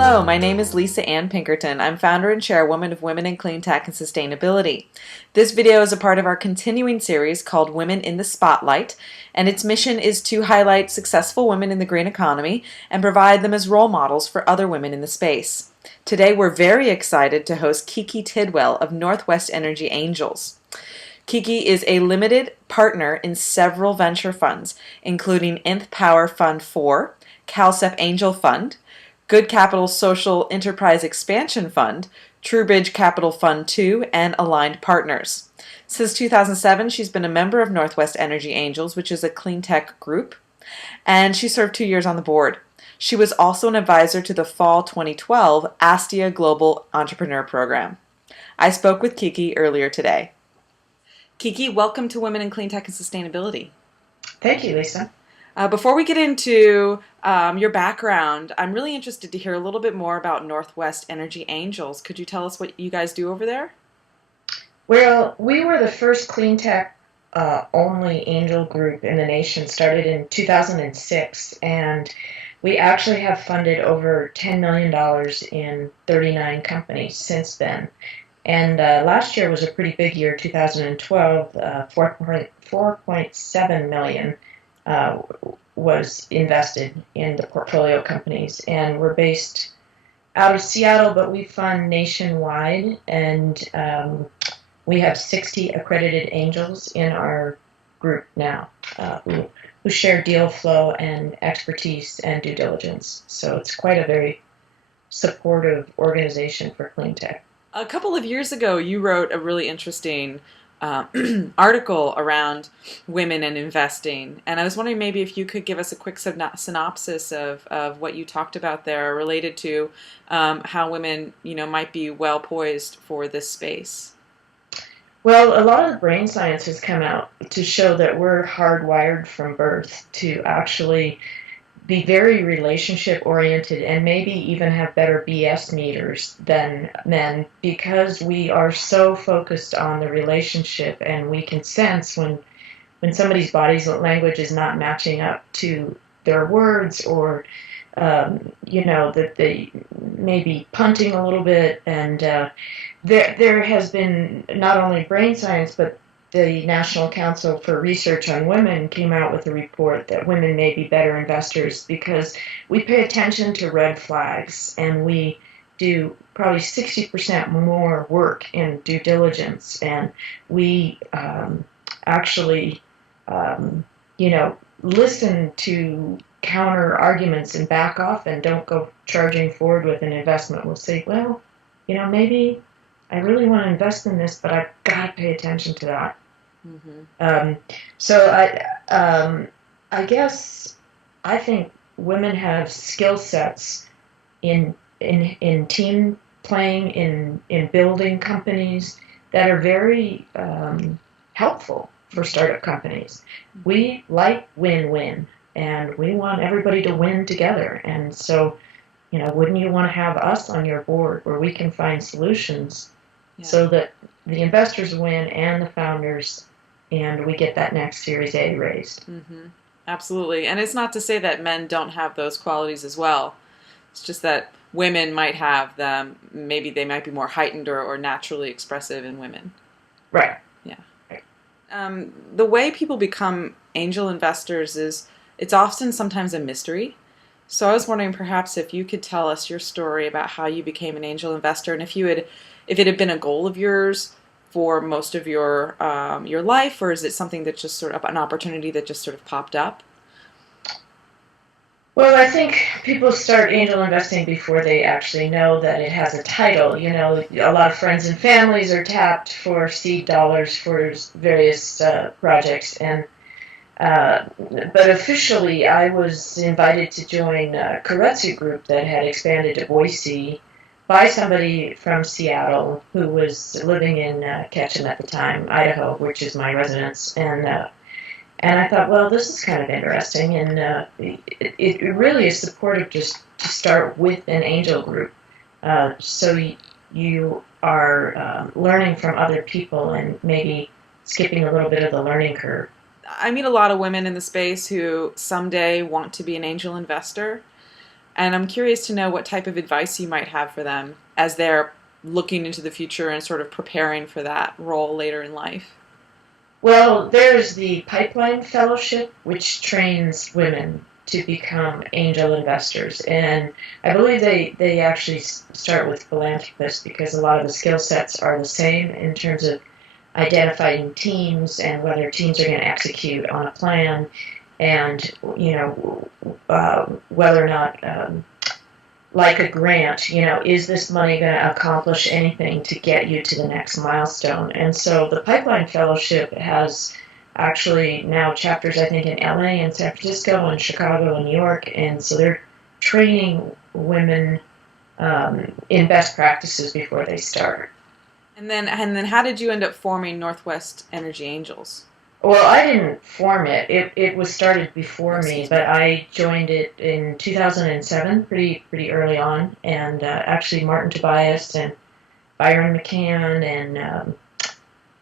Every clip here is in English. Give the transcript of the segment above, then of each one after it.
Hello, my name is Lisa Ann Pinkerton. I'm founder and chairwoman of Women in Cleantech and Sustainability. This video is a part of our continuing series called Women in the Spotlight, and its mission is to highlight successful women in the green economy and provide them as role models for other women in the space. Today we're very excited to host Kiki Tidwell of Northwest Energy Angels. Kiki is a limited partner in several venture funds, including Nth Power Fund IV, CalCEF Angel Fund, Good Capital Social Enterprise Expansion Fund, TrueBridge Capital Fund II, and Aligned Partners. Since 2007, she's been a member of Northwest Energy Angels, which is a Cleantech group, and she served 2 years on the board. She was also an advisor to the fall 2012 ASTIA Global Entrepreneur Program. I spoke with Kiki earlier today. Kiki, welcome to Women in Cleantech and Sustainability. Thank you, Lisa. Before we get into your background, I'm really interested to hear a little bit more about Northwest Energy Angels. Could you tell us what you guys do over there? Well, we were the first cleantech only angel group in the nation, started in 2006, and we actually have funded over $10 million in 39 companies since then. And last year was a pretty big year, 2012, 4.7 million was invested in the portfolio companies, and we're based out of Seattle, but we fund nationwide, and we have 60 accredited angels in our group now who share deal flow and expertise and due diligence. So it's quite a very supportive organization for cleantech. A couple of years ago, you wrote a really interesting article around women and investing, and I was wondering maybe if you could give us a quick synopsis of what you talked about there related to how women might be well poised for this space. Well, a lot of the brain science has come out to show that we're hardwired from birth to actually be very relationship oriented and maybe even have better BS meters than men, because we are so focused on the relationship, and we can sense when somebody's body's language is not matching up to their words, or that they may be punting a little bit. And there has been not only brain science, but the National Council for Research on Women came out with a report that women may be better investors because we pay attention to red flags, and we do probably 60% more work in due diligence, and we actually listen to counter arguments and back off and don't go charging forward with an investment. We'll say, well, maybe I really want to invest in this, but I've got to pay attention to that. Mm-hmm. So I guess I think women have skill sets in team playing, in building companies that are very helpful for startup companies. We like win-win, and we want everybody to win together. And so, wouldn't you want to have us on your board where we can find solutions so that the investors win and the founders, and we get that next Series A raised? Mm-hmm. Absolutely. And it's not to say that men don't have those qualities as well. It's just that women might have them. Maybe they might be more heightened or naturally expressive in women. Right. Yeah. Right. The way people become angel investors it's often sometimes a mystery. So I was wondering perhaps if you could tell us your story about how you became an angel investor, and if it had been a goal of yours for most of your life, or is it something that just sort of an opportunity that just sort of popped up? Well, I think people start angel investing before they actually know that it has a title. A lot of friends and families are tapped for seed dollars for various projects, and but officially I was invited to join a Keiretsu group that had expanded to Boise by somebody from Seattle who was living in Ketchum at the time, Idaho, which is my residence. And I thought, well, this is kind of interesting, and it really is supportive just to start with an angel group. So you are learning from other people and maybe skipping a little bit of the learning curve. I meet a lot of women in the space who someday want to be an angel investor. And I'm curious to know what type of advice you might have for them as they're looking into the future and sort of preparing for that role later in life. Well, there's the Pipeline Fellowship, which trains women to become angel investors. And I believe they actually start with philanthropists because a lot of the skill sets are the same in terms of identifying teams and whether teams are going to execute on a plan and, whether or not, like a grant, is this money going to accomplish anything to get you to the next milestone? And so the Pipeline Fellowship has actually now chapters, I think, in LA and San Francisco and Chicago and New York. And so they're training women in best practices before they start. And then how did you end up forming Northwest Energy Angels? Well, I didn't form it. It was started before me, but I joined it in 2007, pretty early on. And actually, Martin Tobias and Byron McCann and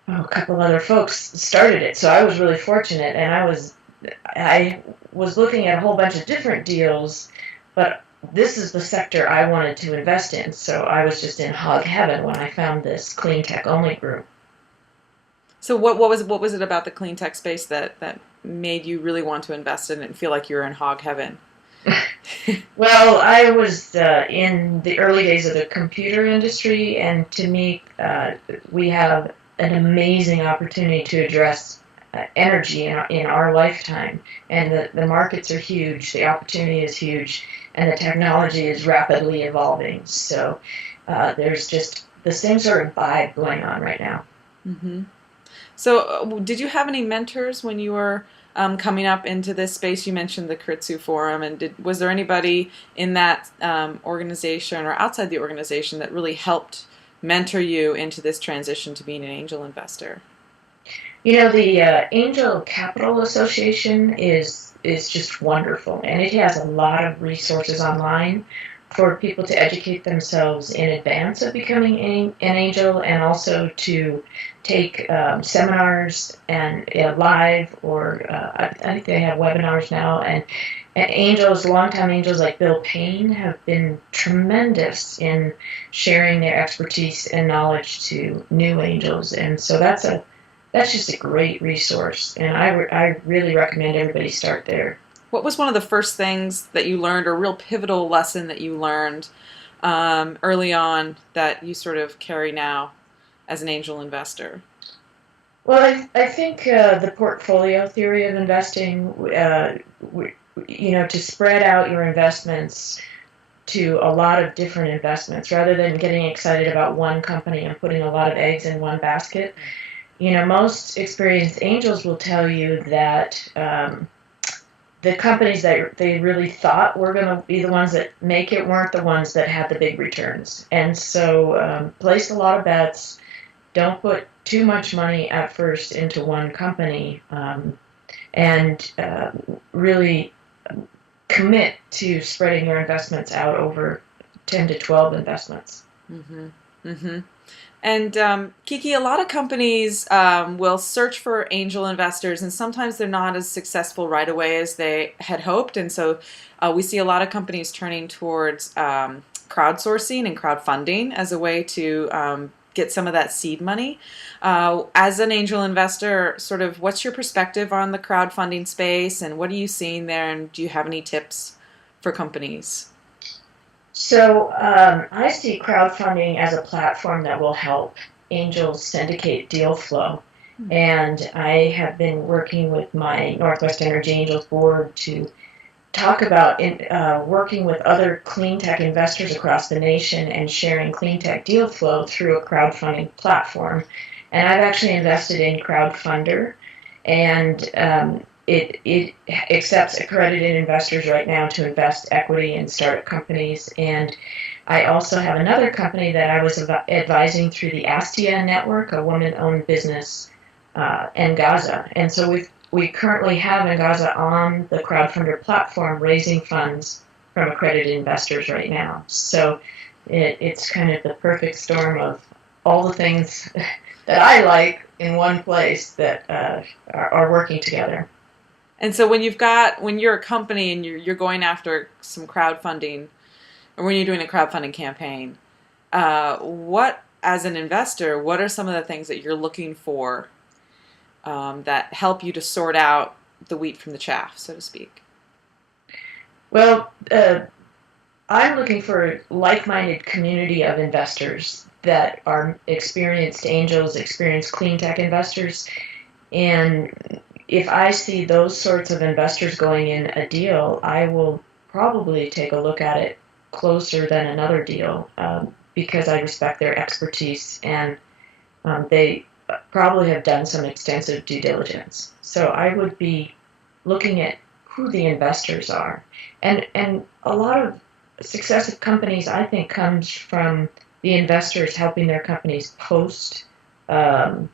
a couple other folks started it. So I was really fortunate, and I was looking at a whole bunch of different deals, but this is the sector I wanted to invest in. So I was just in hog heaven when I found this Cleantech only group. So what was it about the clean tech space that made you really want to invest in it and feel like you were in hog heaven? Well, I was in the early days of the computer industry, and to me, we have an amazing opportunity to address energy in our lifetime. And the markets are huge, the opportunity is huge, and the technology is rapidly evolving. So there's just the same sort of vibe going on right now. Mm-hmm. So did you have any mentors when you were coming up into this space? You mentioned the Kritsu Forum, and was there anybody in that organization or outside the organization that really helped mentor you into this transition to being an angel investor? The Angel Capital Association is just wonderful, and it has a lot of resources online for people to educate themselves in advance of becoming an angel, and also to take seminars and live, or I think they have webinars now. And angels, longtime angels like Bill Payne, have been tremendous in sharing their expertise and knowledge to new angels, and so that's just a great resource, and I really recommend everybody start there. What was one of the first things that you learned, or a real pivotal lesson that you learned early on that you sort of carry now as an angel investor? Well, I think the portfolio theory of investing, to spread out your investments to a lot of different investments rather than getting excited about one company and putting a lot of eggs in one basket. Most experienced angels will tell you that the companies that they really thought were going to be the ones that make it weren't the ones that had the big returns. And so place a lot of bets. Don't put too much money at first into one company, and really commit to spreading your investments out over 10 to 12 investments. Mm-hmm. Mm-hmm. And Kiki, a lot of companies will search for angel investors, and sometimes they're not as successful right away as they had hoped. And so we see a lot of companies turning towards crowdsourcing and crowdfunding as a way to get some of that seed money. As an angel investor, sort of what's your perspective on the crowdfunding space, and what are you seeing there, and do you have any tips for companies? So I see crowdfunding as a platform that will help angels syndicate deal flow. And I have been working with my Northwest Energy Angels board to talk about working with other clean tech investors across the nation and sharing clean tech deal flow through a crowdfunding platform. And I've actually invested in Crowdfunder, and it accepts accredited investors right now to invest equity in startup companies. And I also have another company that I was advising through the Astia network, a woman-owned business, Ngaza. And so we currently have Ngaza on the Crowdfunder platform raising funds from accredited investors right now. So it's kind of the perfect storm of all the things that I like in one place that are working together. And so when you're a company and you're going after some crowdfunding, or when you're doing a crowdfunding campaign, what as an investor, what are some of the things that you're looking for that help you to sort out the wheat from the chaff, so to speak? Well, I'm looking for a like-minded community of investors that are experienced angels, experienced clean tech investors. And if I see those sorts of investors going in a deal, I will probably take a look at it closer than another deal because I respect their expertise and they probably have done some extensive due diligence. So I would be looking at who the investors are. And a lot of success of companies, I think, comes from the investors helping their companies post um,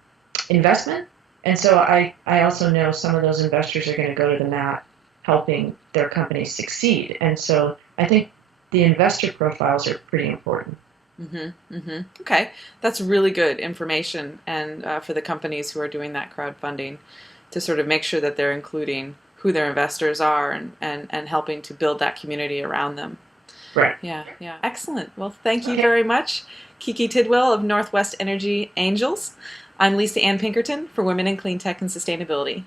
investment. And so I also know some of those investors are going to go to the mat helping their companies succeed. And so I think the investor profiles are pretty important. Okay, that's really good information, and for the companies who are doing that crowdfunding, to sort of make sure that they're including who their investors are and helping to build that community around them. Right. Yeah, yeah. Excellent. Well, thank you Okay. very much, Kiki Tidwell of Northwest Energy Angels. I'm Lisa Ann Pinkerton for Women in Clean Tech and Sustainability.